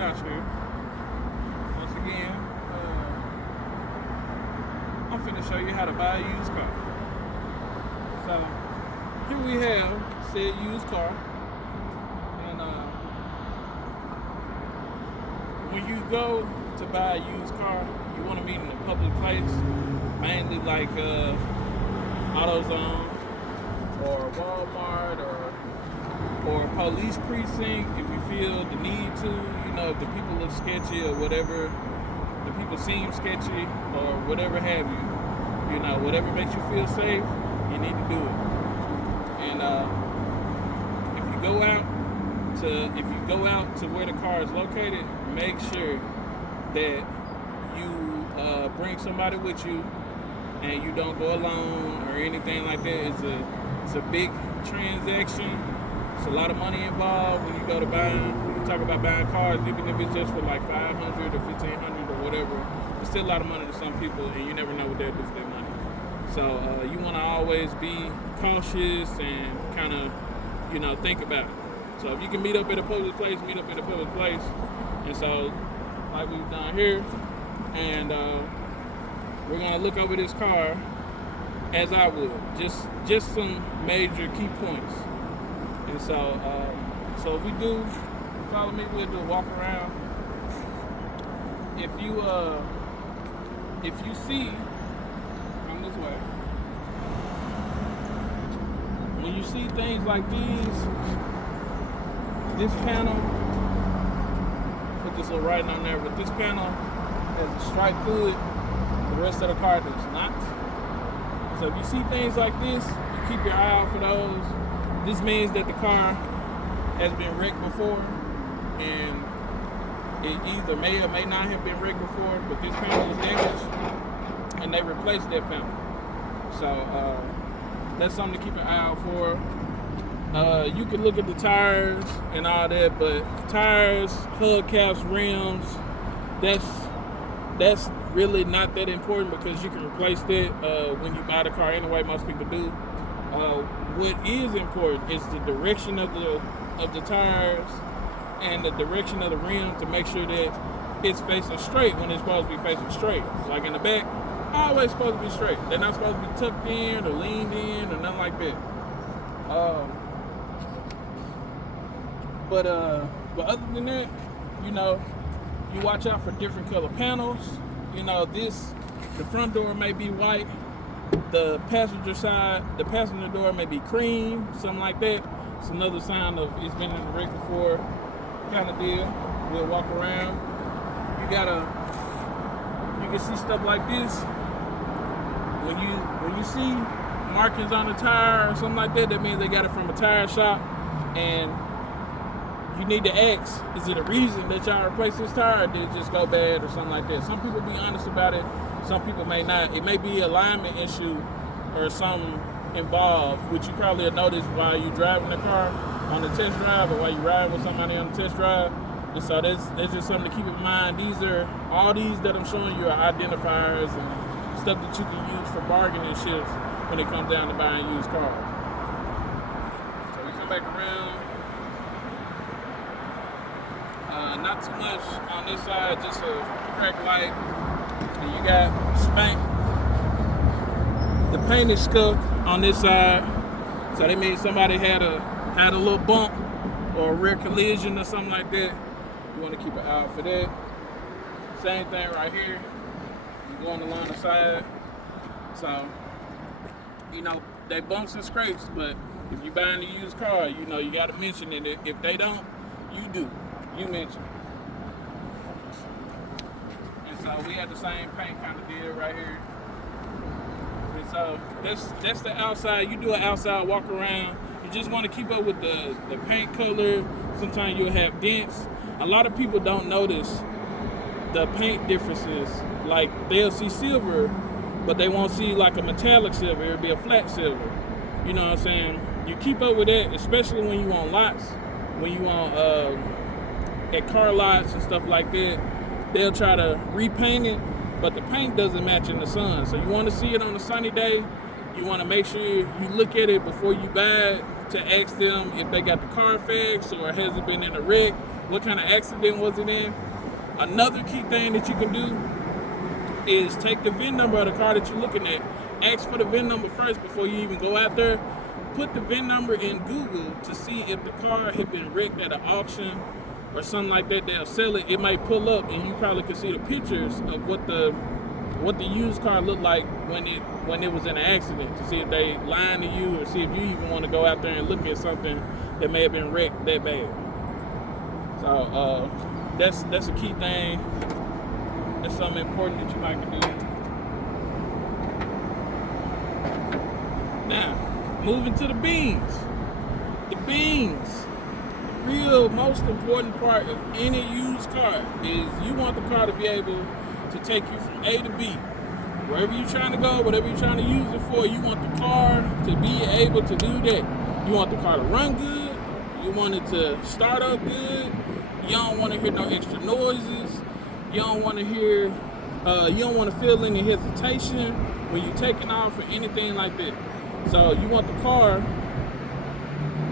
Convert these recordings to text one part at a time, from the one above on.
Josh here. Once again, I'm finna show you how to buy a used car. So, here we have said used car. And when you go to buy a used car, you want to meet in a public place, mainly like AutoZone or Walmart or police precinct if you feel the need to. You know, if the people look sketchy or whatever, the people seem sketchy or whatever have you. You know, whatever makes you feel safe, you need to do it. And if you go out to where the car is located, make sure that you bring somebody with you and you don't go alone or anything like that. It's a big transaction. It's a lot of money involved when you go to when you talk about buying cars, even if it's just for like $500 or $1,500 or whatever. It's still a lot of money to some people, and you never know what they'll do for their money. So you want to always be cautious and kind of, think about it. So if you can meet up at a public place, meet up at a public place. And so, like we've done here, and we're gonna look over this car as I would, just some major key points. And so, if we do, follow me, we'll do a walk around. If you see, come this way. When you see things like these, this panel, put this little writing on there, but this panel has a stripe through it. The rest of the car does not. So if you see things like this, you keep your eye out for those. This means that the car has been wrecked before, and it either may or may not have been wrecked before, but this panel is damaged, and they replaced that panel. So that's something to keep an eye out for. You can look at the tires and all that, but tires, hubcaps, rims, that's really not that important because you can replace that when you buy the car anyway. Most people do. What is important is the direction of the tires and the direction of the rim to make sure that it's facing straight when it's supposed to be facing straight. Like in the back, always supposed to be straight. They're not supposed to be tucked in or leaned in or nothing like that. But other than that, you watch out for different color panels. The front door may be white. The passenger door may be cream, something like that. It's another sign of it's been in the wreck before kind of deal. We'll walk around. You can see stuff like this. When you see markings on the tire or something like that, that means they got it from a tire shop. And you need to ask, is it a reason that y'all replace this tire, or did it just go bad or something like that? Some people be honest about it, some people may not. It may be an alignment issue or something involved, which you probably have noticed while you're driving the car on the test drive or while you're riding with somebody on the test drive. And so that's just something to keep in mind. All these that I'm showing you are identifiers and stuff that you can use for bargaining shifts when it comes down to buying used cars. So we come back around. Not too much on this side, just a crack light. And you got spank. The paint is scuffed on this side, so that means somebody had a little bump or a rear collision or something like that. You want to keep an eye out for that. Same thing right here. You go on the line of sight. So, they bumps and scrapes, but if you're buying a used car, you got to mention it. If they don't, you do. You mentioned. And so we had the same paint kind of deal right here. And so that's the outside. You do an outside walk around. You just want to keep up with the paint color. Sometimes you'll have dents. A lot of people don't notice the paint differences. Like they'll see silver, but they won't see like a metallic silver. It'll be a flat silver. You know what I'm saying? You keep up with that, especially when you on lots, when you on at car lots and stuff like that. They'll try to repaint it, but the paint doesn't match in the sun. So you want to see it on a sunny day. You want to make sure you look at it before you buy it to ask them if they got the Carfax or has it been in a wreck. what kind of accident was it in. Another key thing that you can do is take the VIN number of the car that you're looking at. Ask for the VIN number first before you even go out there. Put the VIN number in Google to see if the car had been wrecked at an auction or something like that. They'll sell it. It might pull up, and you probably can see the pictures of what the used car looked like when it was in an accident, to see if they lying to you or see if you even want to go out there and look at something that may have been wrecked that bad. So that's a key thing. That's something important that you might can do. Now, moving to the beans. The beans. The real most important part of any used car is you want the car to be able to take you from A to B. Wherever you're trying to go, whatever you're trying to use it for, you want the car to be able to do that. You want the car to run good. You want it to start up good. You don't want to hear no extra noises. You don't want to hear, you don't want to feel any hesitation when you're taking off or anything like that. So you want the car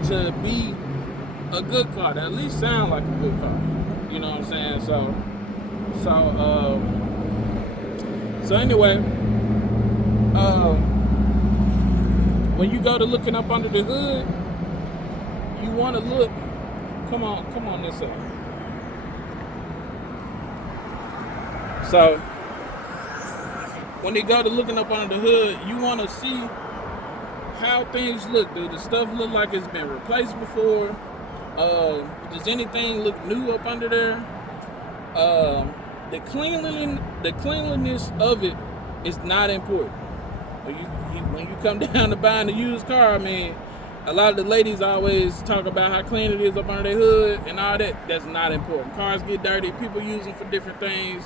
to be a good car, to at least sound like a good car. You know what I'm saying? So anyway, when you go to looking up under the hood, you want to look. Come on this side. So when you go to looking up under the hood, you want to see how things look. Do the stuff look like it's been replaced before? Does anything look new up under there? The cleanliness of it is not important. When you come down to buying a used car, I mean, a lot of the ladies always talk about how clean it is up under their hood and all that. That's not important. Cars get dirty. People use them for different things.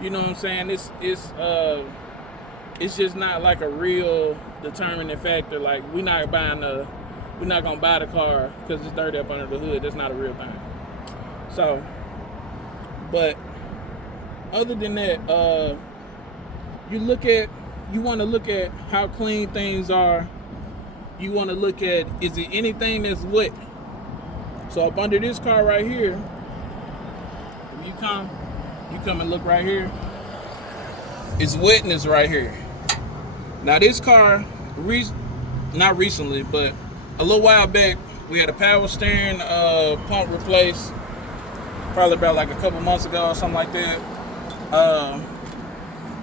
You know what I'm saying? It's just not like a real determining factor. Like we're not gonna buy the car because it's dirty up under the hood. That's not a real thing. So, but other than that, you want to look at how clean things are. You want to look at, is it anything that's wet? So up under this car right here, when you come and look right here, it's wetness right here. Now this car, not recently, but a little while back, we had a power steering pump replaced, probably about like a couple months ago or something like that.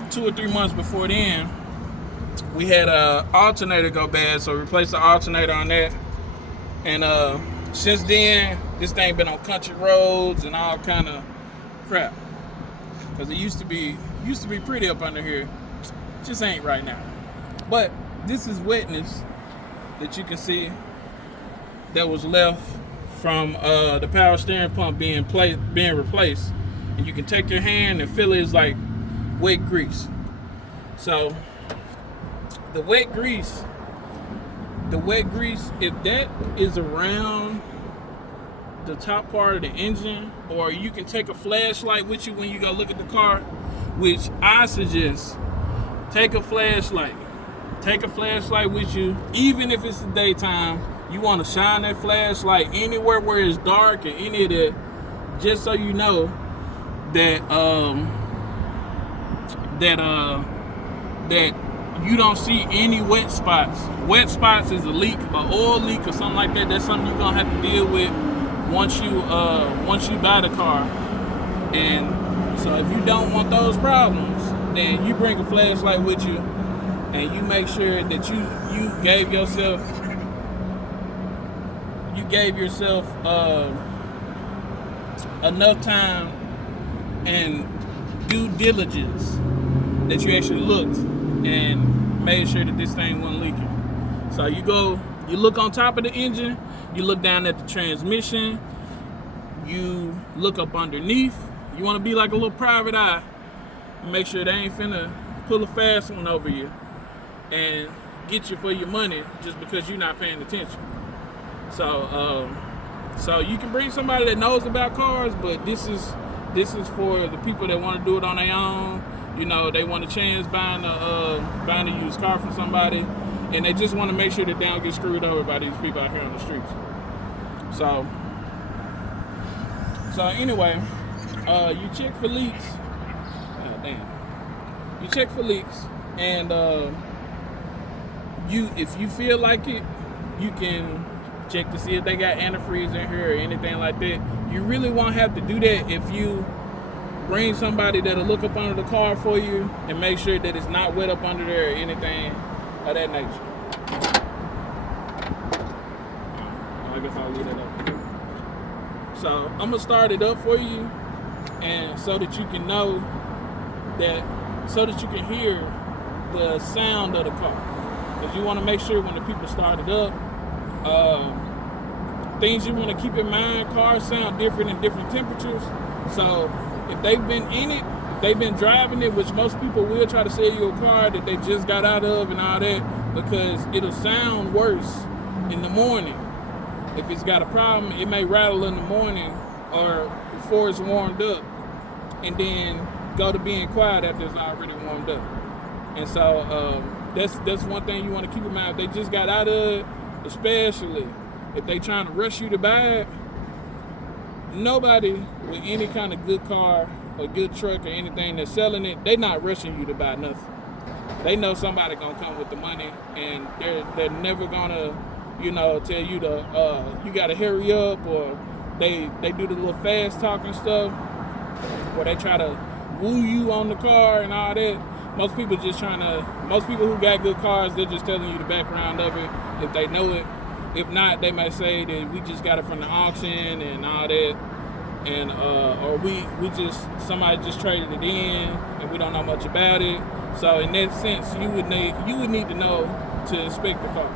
2 or 3 months before then, we had a alternator go bad, so we replaced the alternator on that. And since then, this thing been on country roads and all kind of crap. Cause it used to be pretty up under here. Just ain't right now. But this is wetness that you can see that was left from the power steering pump being replaced. And you can take your hand and feel it is like wet grease. So the wet grease, if that is around the top part of the engine, or you can take a flashlight with you when you go look at the car, which I suggest, take a flashlight with you, even if it's the daytime. You want to shine that flashlight anywhere where it's dark and any of that, just so you know that that you don't see any wet spots. Wet spots is a leak, an oil leak or something like that. That's something you're gonna have to deal with once you buy the car. And so if you don't want those problems, then you bring a flashlight with you and you make sure that you gave yourself enough time and due diligence that you actually looked and made sure that this thing wasn't leaking. So you look on top of the engine, you look down at the transmission, you look up underneath. You want to be like a little private eye and make sure they ain't finna pull a fast one over you and get you for your money just because you're not paying attention. So you can bring somebody that knows about cars, but this is for the people that want to do it on their own. You know, they want a chance buying a used car from somebody, and they just want to make sure that they don't get screwed over by these people out here on the streets. So anyway, you check for leaks. Oh, damn. You check for leaks, and if you feel like it, you can check to see if they got antifreeze in here or anything like that. You really won't have to do that if you bring somebody that'll look up under the car for you and make sure that it's not wet up under there or anything of that nature. I guess I'll leave that up. So I'm gonna start it up for you, and so that you can know that, so that you can hear the sound of the car, because you want to make sure when the people start it up. Things you want to keep in mind: cars sound different in different temperatures. So if they've been in it, if they've been driving it, which most people will try to sell you a car that they just got out of and all that, because it'll sound worse in the morning. If it's got a problem, it may rattle in the morning or before it's warmed up, and then go to being quiet after it's already warmed up. And so that's one thing you want to keep in mind. If they just got out of it, especially if they trying to rush you to buy it, nobody with any kind of good car or good truck or anything that's selling it, they not rushing you to buy nothing. They know somebody gonna come with the money, and they're never gonna, tell you to you gotta hurry up, or they do the little fast talking stuff where they try to woo you on the car and all that. Most people who got good cars, they're just telling you the background of it if they know it. If not, they might say that we just got it from the auction and all that, and or somebody just traded it in and we don't know much about it. So in that sense, you would need to know to inspect the car.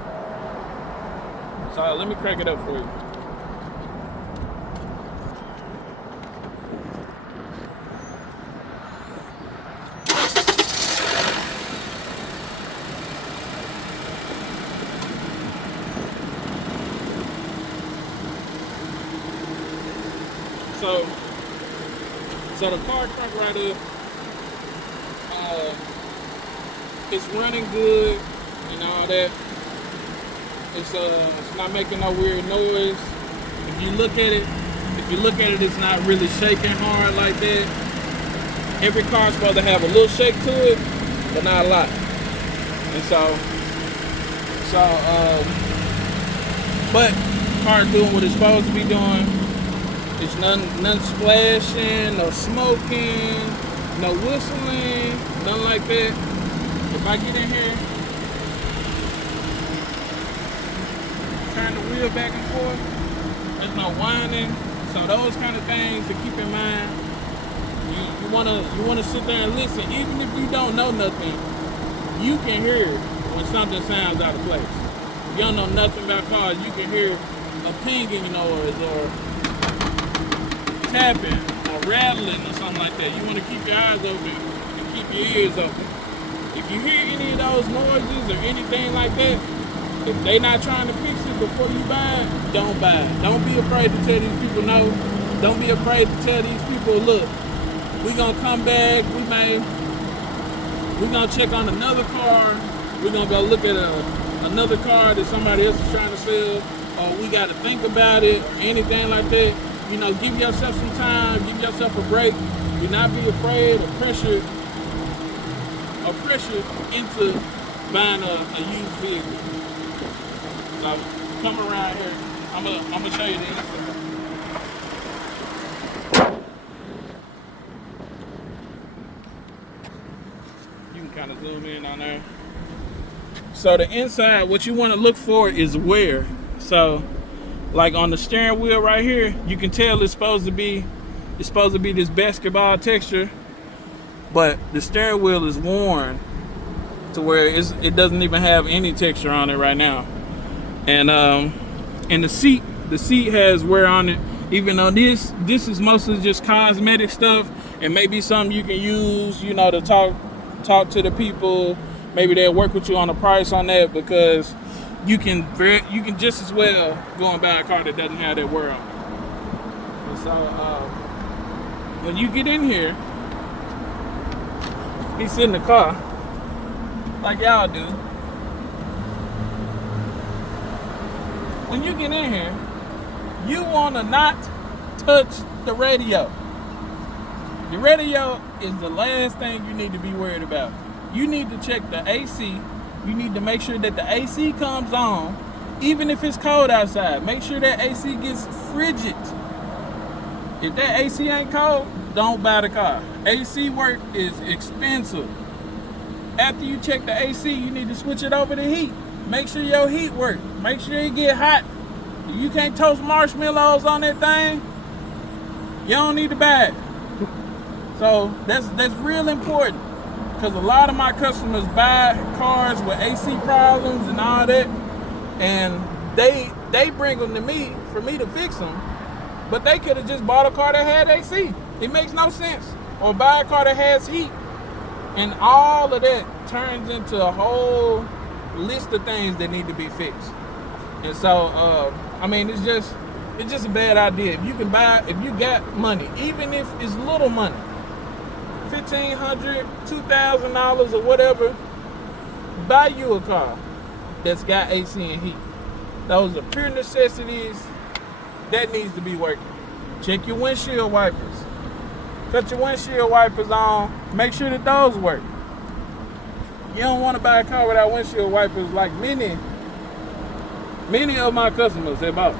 So let me crack it up for you. So the car cranked right up. It's running good and all that. It's not making no weird noise. If you look at it, it's not really shaking hard like that. Every car's supposed to have a little shake to it, but not a lot. And but the car's doing what it's supposed to be doing. It's none splashing, no smoking, no whistling, nothing like that. If I get in here, turn the wheel back and forth, there's no whining. So those kind of things to keep in mind. You wanna sit there and listen. Even if you don't know nothing, you can hear when something sounds out of place. If you don't know nothing about cars, you can hear a pinging noise or tapping or rattling or something like that. You want to keep your eyes open and keep your ears open. If you hear any of those noises or anything like that, if they not trying to fix it before you buy it, don't buy it. Don't be afraid to tell these people no. Don't be afraid to tell these people, look, we gonna come back. We gonna check on another car. We're gonna go look at another car that somebody else is trying to sell, or we got to think about it, or anything like that. Give yourself some time, give yourself a break. Do not be afraid or pressured into buying a used vehicle. So come around here. I'm gonna show you the inside. You can kind of zoom in on there. So the inside, what you want to look for is wear. So, like on the steering wheel right here, you can tell it's supposed to be this basketball texture, but the steering wheel is worn to where it doesn't even have any texture on it right now. And the seat has wear on it, even though this is mostly just cosmetic stuff, and maybe something you can use, to talk to the people. Maybe they'll work with you on the price on that, because you can just as well go and buy a car that doesn't have that wear on it. And so when you get in here, he sit in the car like y'all do. When you get in here, you want to not touch the radio. The radio is the last thing you need to be worried about. You need to check the AC. You need to make sure that the AC comes on, even if it's cold outside. Make sure that AC gets frigid. If that AC ain't cold, don't buy the car. AC work is expensive. After you check the AC, you need to switch it over to heat. Make sure your heat work. Make sure it get hot. If you can't toast marshmallows on that thing, you don't need to buy it. So that's real important, because a lot of my customers buy cars with AC problems and all that, and they bring them to me for me to fix them, but they could have just bought a car that had AC. It makes no sense. Or buy a car that has heat, and all of that turns into a whole list of things that need to be fixed. And so, I mean, it's just a bad idea. If you got money, even if it's little money, $1,500, $2,000 or whatever, buy you a car that's got AC and heat. Those are pure necessities that needs to be working. Check your windshield wipers. Cut your windshield wipers on. Make sure that those work. You don't want to buy a car without windshield wipers like many of my customers have bought.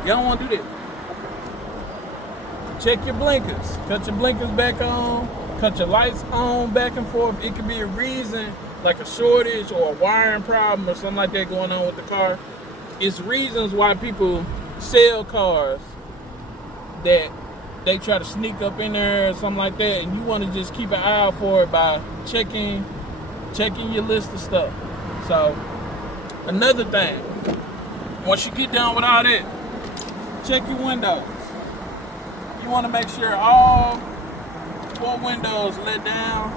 You don't want to do that. Check your blinkers. Cut your blinkers back on. Cut your lights on back and forth. It could be a reason, like a shortage or a wiring problem or something like that going on with the car. It's reasons why people sell cars that they try to sneak up in there or something like that, and you want to just keep an eye out for it by checking your list of stuff. So, another thing, once you get done with all that, check your windows. You want to make sure all 4 windows let down,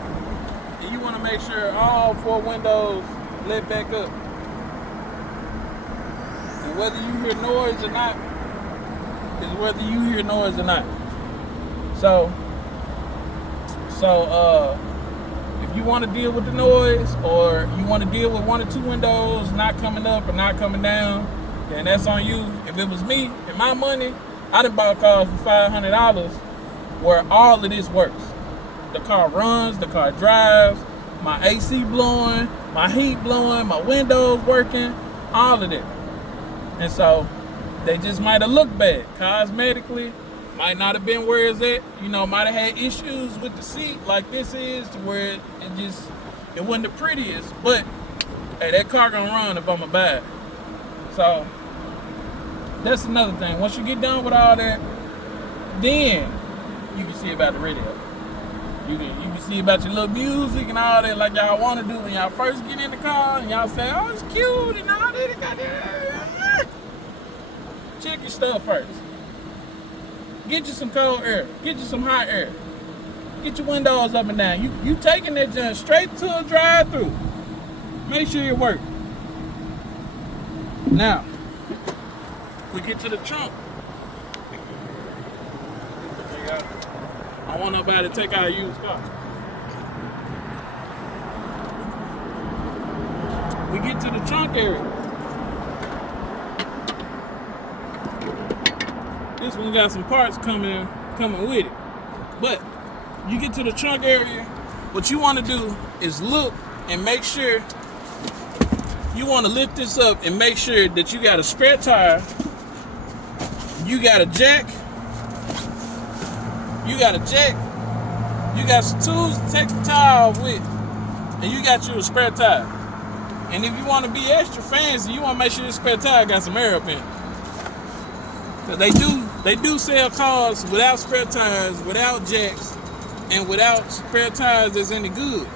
and you want to make sure all 4 windows let back up. And whether you hear noise or not is whether you hear noise or not. So if you want to deal with the noise, or you want to deal with 1 or 2 windows not coming up or not coming down, then that's on you. If it was me and my money, I done bought cars for $500 where all of this works. The car runs, the car drives, my AC blowing, my heat blowing, my windows working, all of that. And so they just might have looked bad cosmetically. Might not have been where it's at. You know, might have had issues with the seat like this is, to where it wasn't the prettiest. But hey, that car gonna run if I'ma buy it. So that's another thing. Once you get done with all that, then you can see about the radio. You can see about your little music and all that, like y'all want to do when y'all first get in the car and y'all say, "Oh, it's cute," and all that. Check your stuff first. Get you some cold air. Get you some hot air. Get your windows up and down. You taking that junk straight to a drive-through. Make sure it works. Now, we get to the trunk. I don't want nobody to take our used car. We get to the trunk area. This one got some parts coming with it. But you get to the trunk area, what you want to do is look and make sure, you want to lift this up and make sure that you got a spare tire, you got a jack, you got some tools to take the tire off with, and you got you a spare tire. And if you want to be extra fancy, you want to make sure this spare tire got some air up in it. Cause they do sell cars without spare tires, without jacks, and without spare tires that's any good.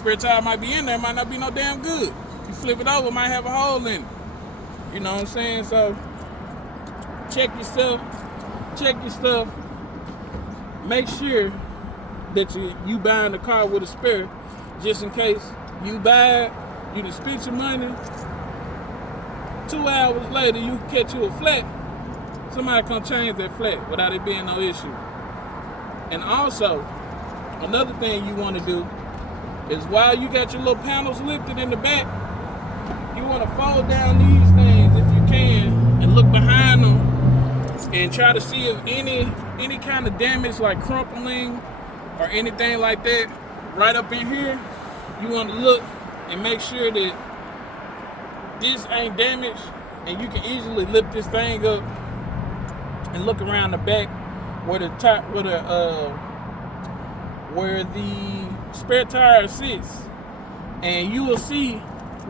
Spare tire might be in there, might not be no damn good. You flip it over, might have a hole in it. You know what I'm saying? So check yourself, check your stuff. Make sure that you buying the car with a spare, just in case you buy it, you done spent your money. 2 hours later, you catch you a flat. Somebody come change that flat without it being no issue. And also, another thing you want to do is, while you got your little panels lifted in the back, you want to fold down these things if you can and look behind them and try to see if any kind of damage like crumpling or anything like that right up in here. You want to look and make sure that this ain't damaged, and you can easily lift this thing up and look around the back where the spare tire sits, and you will see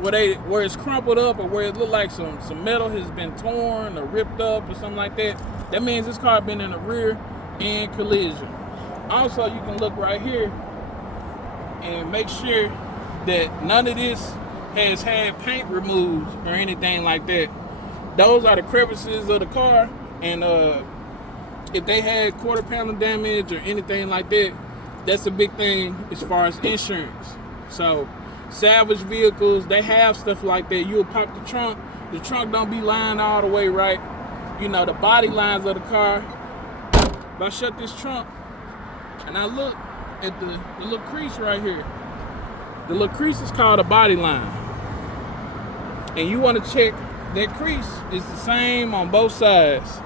where it's crumpled up or where it look like some metal has been torn or ripped up or something like that. That means this car been in a rear end collision. Also, you can look right here and make sure that none of this has had paint removed or anything like that. Those are the crevices of the car, and if they had quarter panel damage or anything like that, that's a big thing as far as insurance. So salvage vehicles, they have stuff like that. You'll pop the trunk don't be lined all the way right. You know, the body lines of the car. If I shut this trunk and I look at the little crease right here, the little crease is called a body line. And you want to check that crease is the same on both sides.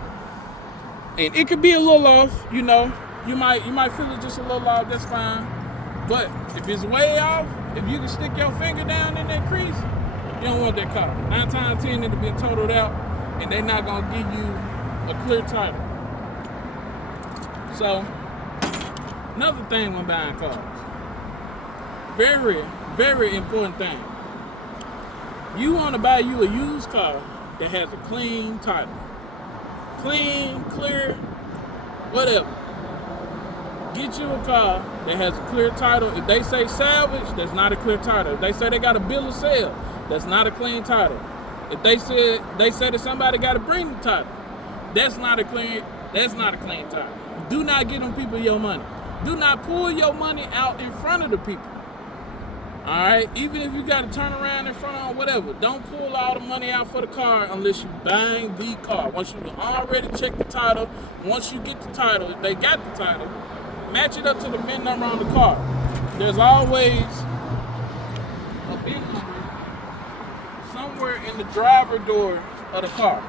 And it could be a little off, you know. You might feel it just a little off, that's fine. But if it's way off, if you can stick your finger down in that crease, you don't want that car. 9 times 10 it'll be totaled out, and they're not gonna give you a clear title. So, another thing when buying cars, very, very important thing. You want to buy you a used car that has a clean title. Clean, clear, whatever. Get you a car that has a clear title. If they say salvage, that's not a clear title. If they say they got a bill of sale, that's not a clean title. If they say that somebody got to bring the title, that's not a clean title. Do not give them people your money. Do not pull your money out in front of the people. All right, even if you got to turn around in front of whatever, don't pull all the money out for the car unless you buying the car. Once you already check the title, once you get the title, if they got the title, match it up to the VIN number on the car. There's always a VIN number somewhere in the driver door of the car.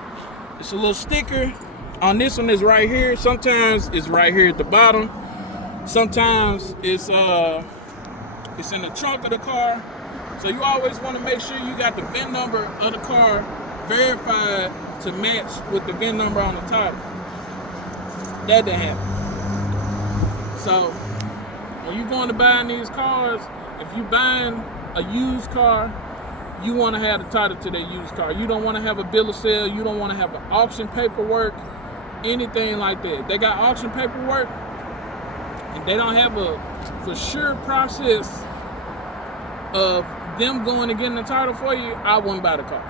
It's a little sticker. On this one is right here. Sometimes it's right here at the bottom. Sometimes it's in the trunk of the car. So you always want to make sure you got the VIN number of the car verified to match with the VIN number on the title. That didn't happen. So when you're going to buying these cars, if you're buying a used car, you want to have the title to that used car. You don't want to have a bill of sale. You don't want to have an auction paperwork, anything like that. If they got auction paperwork and they don't have a for sure process of them going and getting the title for you, I wouldn't buy the car.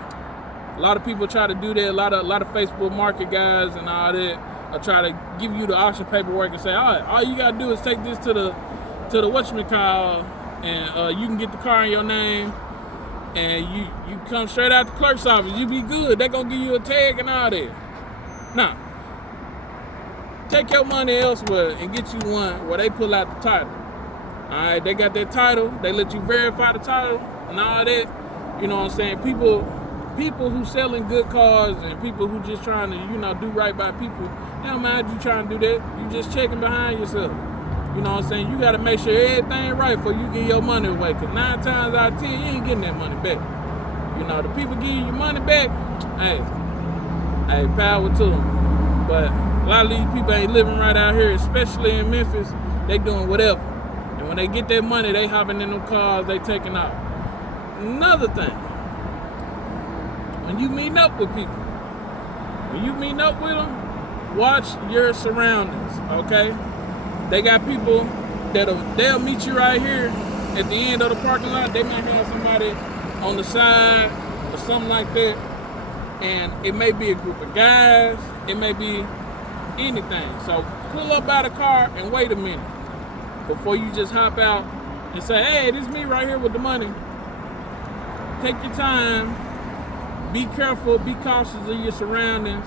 A lot of people try to do that. A lot of Facebook market guys and all that will try to give you the auction paperwork and say, all you gotta do is take this to the whatchamacall, and you can get the car in your name, and you come straight out the clerk's office. You be good. They're gonna give you a tag and all that. Nah. Take your money elsewhere and get you one where they pull out the title. All right, they got that title. They let you verify the title and all that. You know what I'm saying? People who selling good cars and people who just trying to, do right by people, they don't mind you trying to do that. You just checking behind yourself. You know what I'm saying? You got to make sure everything right before you get your money away. Because 9 times out of 10, you ain't getting that money back. You know, the people give you your money back, hey, power to them. But a lot of these people ain't living right out here, especially in Memphis. They doing whatever. And when they get their money, they hopping in them cars, they taking off. Another thing, when you meeting up with people, watch your surroundings, okay? They got people they'll meet you right here at the end of the parking lot. They might have somebody on the side or something like that. And it may be a group of guys, it may be anything. So pull up by the car and wait a minute before you just hop out and say, hey, this is me right here with the money. Take your time, be careful, be cautious of your surroundings,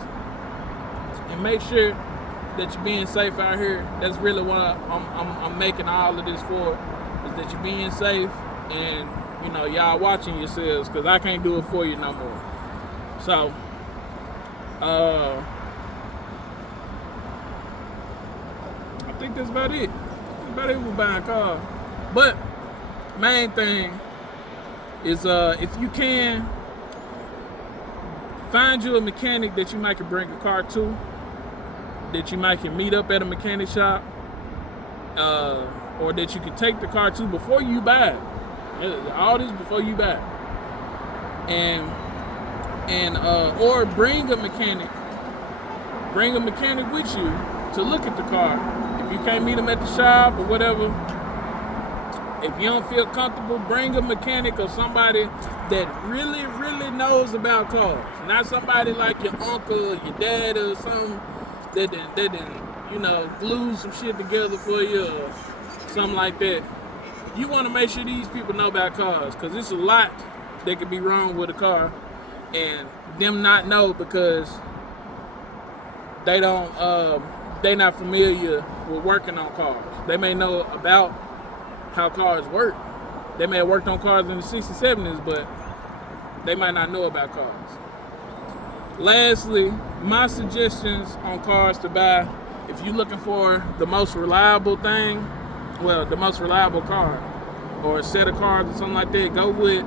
and make sure that you're being safe out here. That's really what I'm making all of this for, is that you're being safe and, y'all watching yourselves, because I can't do it for you no more. So, think that's about it. That's about it with buying cars. But main thing is if you can, find you a mechanic that you might can bring a car to, that you might can meet up at a mechanic shop, or that you can take the car to before you buy it. All this before you buy it. And or bring a mechanic with you to look at the car. If you can't meet them at the shop or whatever, if you don't feel comfortable, bring a mechanic or somebody that really, really knows about cars. Not somebody like your uncle or your dad or something that glue some shit together for you or something like that. You want to make sure these people know about cars, because it's a lot that could be wrong with a car and them not know because they not familiar with working on cars. They may know about how cars work. They may have worked on cars in the 60s, 70s, but they might not know about cars. Lastly, my suggestions on cars to buy, if you're looking for the most reliable thing, well, the most reliable car, or a set of cars or something like that, go with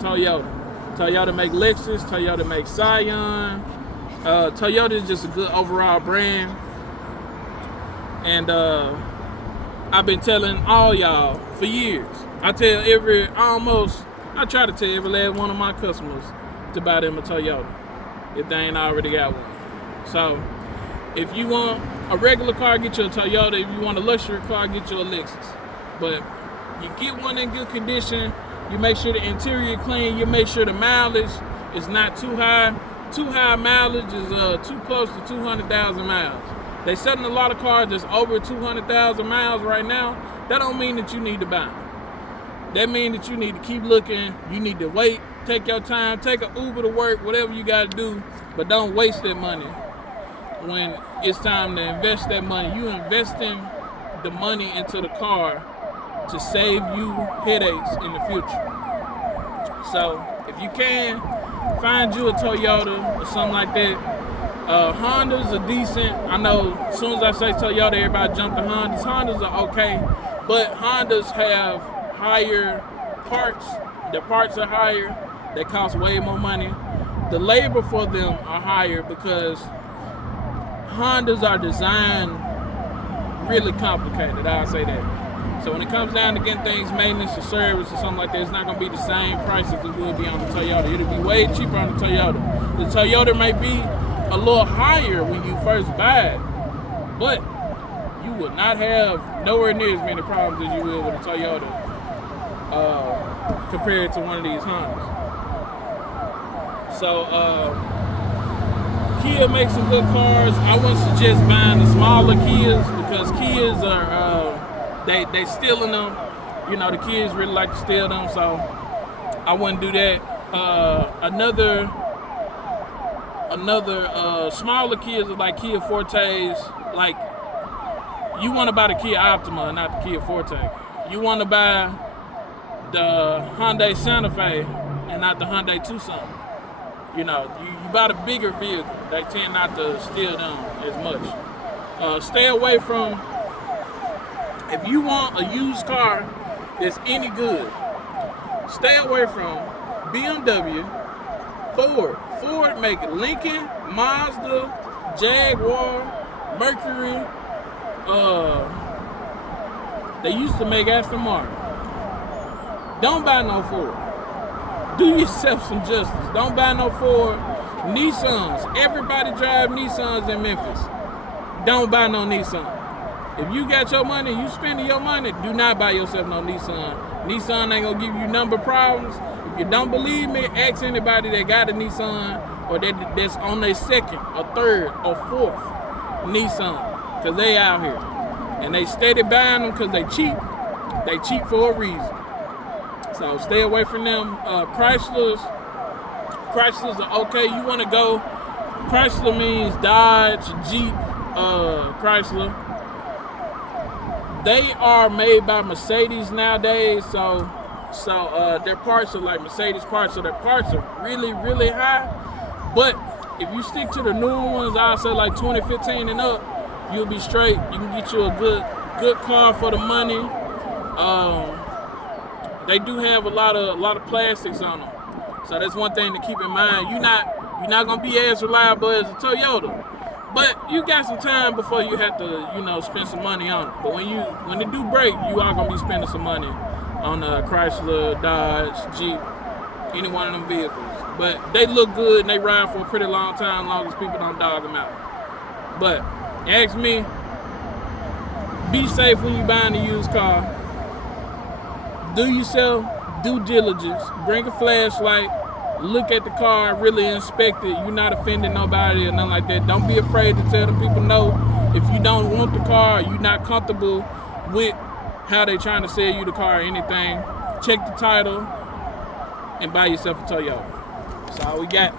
Toyota. Toyota make Lexus, Toyota make Scion. Toyota is just a good overall brand. And I've been telling all y'all for years. I try to tell every last one of my customers to buy them a Toyota if they ain't already got one. So if you want a regular car, get you a Toyota. If you want a luxury car, get you a Lexus. But you get one in good condition, you make sure the interior clean, you make sure the mileage is not too high. Too high mileage is too close to 200,000 miles. They selling a lot of cars that's over 200,000 miles right now. That don't mean that you need to buy them. That means that you need to keep looking. You need to wait, take your time, take an Uber to work, whatever you got to do, but don't waste that money when it's time to invest that money. You investing the money into the car to save you headaches in the future. So if you can, find you a Toyota or something like that. Hondas are decent. I know as soon as I say Toyota, everybody jump to Hondas. Hondas are okay, but Hondas have higher parts. The parts are higher. They cost way more money. The labor for them are higher because Hondas are designed really complicated. I'll say that. So when it comes down to getting things maintenance or service or something like that, it's not going to be the same price as it would be on the Toyota. It'll be way cheaper on the Toyota. The Toyota may be a little higher when you first buy it, but you will not have nowhere near as many problems as you will with a Toyota compared to one of these Hondas. So Kia makes some good cars. I wouldn't suggest buying the smaller Kias because Kias are they stealing them. You know, the kids really like to steal them, so I wouldn't do that. Another smaller Kias are like Kia Fortes. Like, you want to buy the Kia Optima, not the Kia Forte. You want to buy the Hyundai Santa Fe and not the Hyundai Tucson. You know, you buy the bigger vehicle. They tend not to steal them as much. Stay away from, if you want a used car that's any good, stay away from BMW, Ford. Ford make Lincoln, Mazda, Jaguar, Mercury. They used to make Aston Martin. Don't buy no Ford. Do yourself some justice. Don't buy no Ford. Nissans. Everybody drive Nissans in Memphis. Don't buy no Nissan. If you got your money, you spending your money, do not buy yourself no Nissan. Nissan ain't gonna give you number problems. If you don't believe me, ask anybody that got a Nissan or that's on their second or third or fourth Nissan, because they out here. And they steady buying them because they cheap. They cheap for a reason. So stay away from them. Chryslers are okay. You want to go, Chrysler means Dodge, Jeep, Chrysler. They are made by Mercedes nowadays, so their parts are like Mercedes parts, so their parts are really, really high. But if you stick to the newer ones, I'll say like 2015 and up, you'll be straight. You can get you a good car for the money. They do have a lot of plastics on them, so that's one thing to keep in mind. You're not gonna be as reliable as a Toyota, but you got some time before you have to, spend some money on it. But when they do break, you are gonna be spending some money on a Chrysler, Dodge, Jeep, any one of them vehicles. But they look good and they ride for a pretty long time, as long as people don't dog them out. But ask me, be safe when you're buying a used car. Do yourself due diligence. Bring a flashlight. Look at the car, really inspect it. You're not offending nobody or nothing like that. Don't be afraid to tell them people no. If you don't want the car, you're not comfortable with how they trying to sell you the car or anything, check the title and buy yourself a Toyota. That's all we got.